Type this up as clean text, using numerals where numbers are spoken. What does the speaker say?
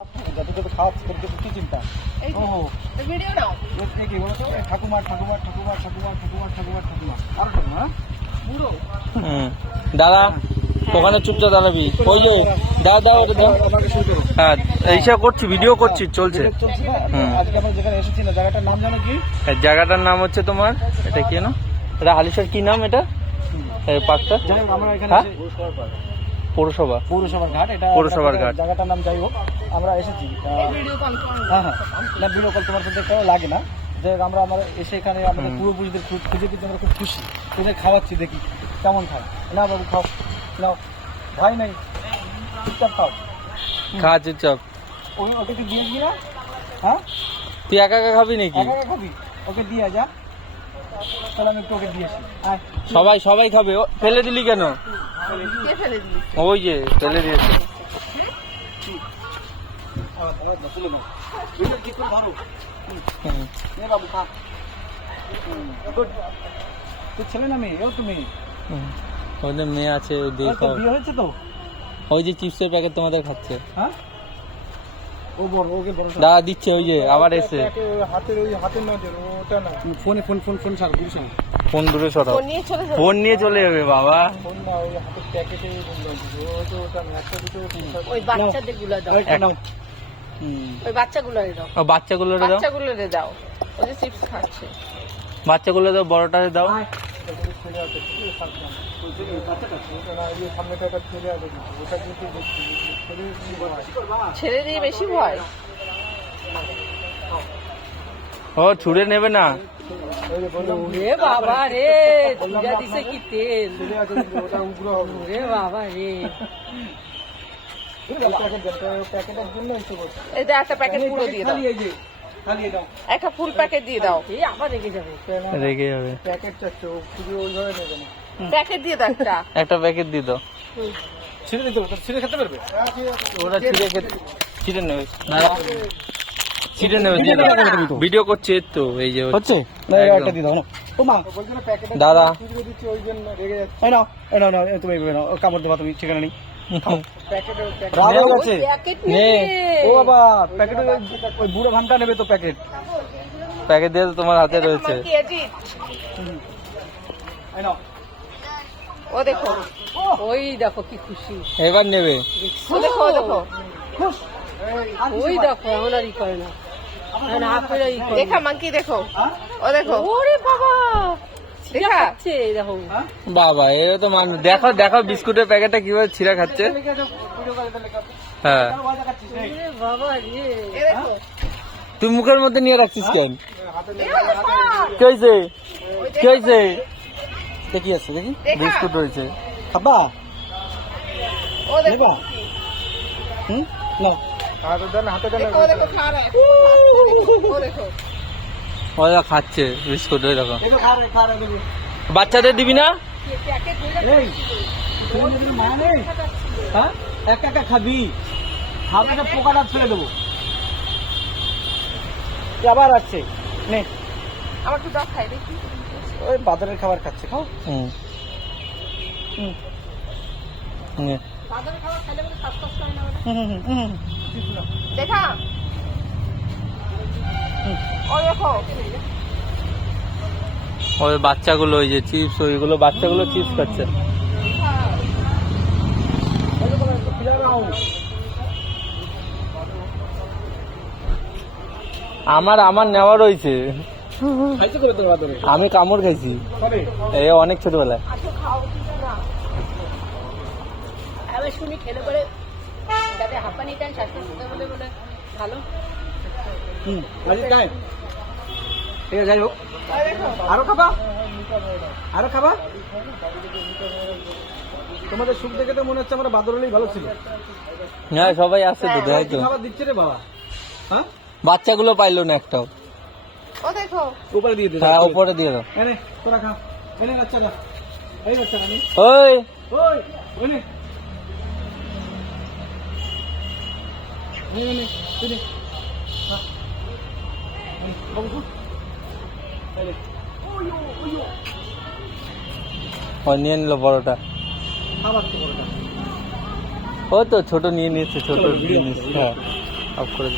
কি চিন্তা ঠাকুমা ঠাকুমা ঠাকুমা ঠাকুমা ঠাকুমা ঠাকুমা ঠাকুমা দাদা ওখানে চুপচাপ দাঁড়াবি। ওই যে দাদা হ্যাঁ এইসব করছি, ভিডিও করছি, চলছে। জায়গাটার নাম হচ্ছে তোমার, এটা কি না, এটা হালিশহর কি নাম এটা পার্কটা? পৌরসভা, পৌরসভার ঘাট। এটা পৌরসভার ঘাট জায়গাটার নাম। যাই হোক আমরা এসেছি। হ্যাঁ হ্যাঁ না, ভিডিও কল তোমার সাথে লাগে না। যে আমরা এসে এখানে আমাদের পূর্বপুরুষদের খুঁজে কিন্তু আমরা খুব খুশি। তোদের খাওয়াচ্ছি, দেখি কেমন খাও। না বাবু খাও, নাও, ভাই নাই, চুপচাপ খাও। খা চুপচাপ। ওকে দিয়েছি না? হ্যাঁ তুই একা একা খাবি নাকি? একা একা খাবি? ওকে দিয়ে যা। তাহলে আমি একটু ওকে দিয়েছি। সবাই সবাই খাবে। ফেলে দিলি কেন? ওই যে ফেলে দিয়েছে। তোর ছেলে না মেয়ে? ও তুমি? ওদের মেয়ে আছে, বিয়ে হয়েছে তো? ওই যে চিপসের প্যাকেট তোমাদের খাচ্ছে। হ্যাঁ ও বড়, ওকে বড় দাদা দিচ্ছে। ওই যে আবার এসে হাতের নজর ওটা না। ফোনে ফোন ফোন ফোন ছাড়, দূরে ছাড়, ফোন দূরে সরাও। ফোন নিয়ে চলে যাবে বাবা। ফোন না, ওই হাতের প্যাকেটে ওই বাচ্চাদের গুলো দাও, ওই বাচ্চাগুলোরে দাও, বাচ্চাগুলোরে দাও, বাচ্চাগুলোরে দাও। ওই যে চিপস খাচ্ছে। বাচ্চাগুলো দাও, বড়টারে দাও। ছেড়ে দিয়ে বেশি ভয়। ও ছুঁড়ে নেবে না। রে বাবা রে, চুড়া দিছে কি তেল। রে বাবা রে, এটা একটা প্যাকেট পুরো দিয়ে দাও, একটা ফুল প্যাকেট দিয়ে দাও। এই আবার রেগে যাবে, রেগে যাবে। প্যাকেট চাচ্ছে ও, শুধু ওইভাবে নেবে না। প্যাকেট দিয়ে দাও, একটা প্যাকেট দিয়ে দাও। ছিঁড়ে দিতে হবে, ছিঁড়ে খেতে পারবে? ওরা ছিঁড়ে নেবে, ছিঁড়ে নেবে। ভিডিও করছে তো, এই যে হচ্ছে। একটা দিয়ে দাও না। ও মা দাদা দিচ্ছি, ওই জন্য রেগে যাচ্ছে। এই নাও, এই নাও, তুমি নাও, কামড় দেবা তুমি, ঠিকানা নেই। ও বাবা, প্যাকেট ওই বুড়ো ভামটা নেবে তো। প্যাকেট প্যাকেট দিয়ে তোমার হাতে রয়েছে। ও দেখো, ওই দেখো কি খুশি। এবার নেবে। ও দেখো, ও দেখো, ওই দেখো, এমন আর ই করে না। দেখা মাংকি দেখো, ও দেখো। ওরে বাবা, দেখাচ্ছে দেখো। বাবা এরা তো মানুষ। দেখো দেখো বিস্কুটের প্যাকেটটা কিভাবে ছিঁড়া খাচ্ছে। হ্যাঁ বাবা রে, তুই মুখের মধ্যে নিয়ে রাখছিস কেন? কি হয়েছে? কি হয়েছে? দেখি আছে, দেখি বিস্কুট রয়েছে। খাবা? ও দেখো, হুম না, হাতে দেন, হাতে দেন। ও দেখো খা রে, ও দেখো ওরা খাচ্ছে বিস্কুট। ওই দেখো। বাচ্চাদের দিবি না? একা একা খাবি? খাবে না, পোকাটা ফেলে দেবো। আবার আসছে, নে আমার তো দাও, খাই দেখি। ওই বাজারের খাবার খাচ্ছে, খাও। বাজারে খাবার খাইলে বলে শ্বাসকষ্ট হয় না? দেখা, ও দেখো, ওই বাচ্চাগুলো, ওই যে চিপস, ওইগুলো বাচ্চাগুলো চিপস খাচ্ছে। আমার নেওয়া রয়েছে। আমি কামড় খাইছি অনেক ছোটবেলায়। আমি শুনি খেলে করে যাদের হাঁপানি টান, শ্বাসকষ্ট বলে বলে ভালো। ঠিক আছে, যাই হোক। আরো খাবা? আরো খাবা? তোমাদের সুখ দেখে তো মনে হচ্ছে আমরা বাদর হলেই ভালো ছিল। হ্যাঁ সবাই আসছে তো, দেখ তো। খাবার দিচ্ছে রে বাবা। হ্যাঁ বাচ্চাগুলো পাইলো না একটাও। ও দেখো, উপরে দিয়ে দিও। হ্যাঁ উপরে দিয়ে দাও। এনে তোরা খা, এনে বাচ্চাটা, এই বাচ্চাটা নে। ওই ওই ওই নে, নে নে নে, খা। বাবু খা। ও নিয়ে নিল বড়টা। খাবার তো বড়টা। ও তো ছোট নিয়ে নিয়েছে, ছোট জিনিস। হ্যাঁ অফ করে দিলাম।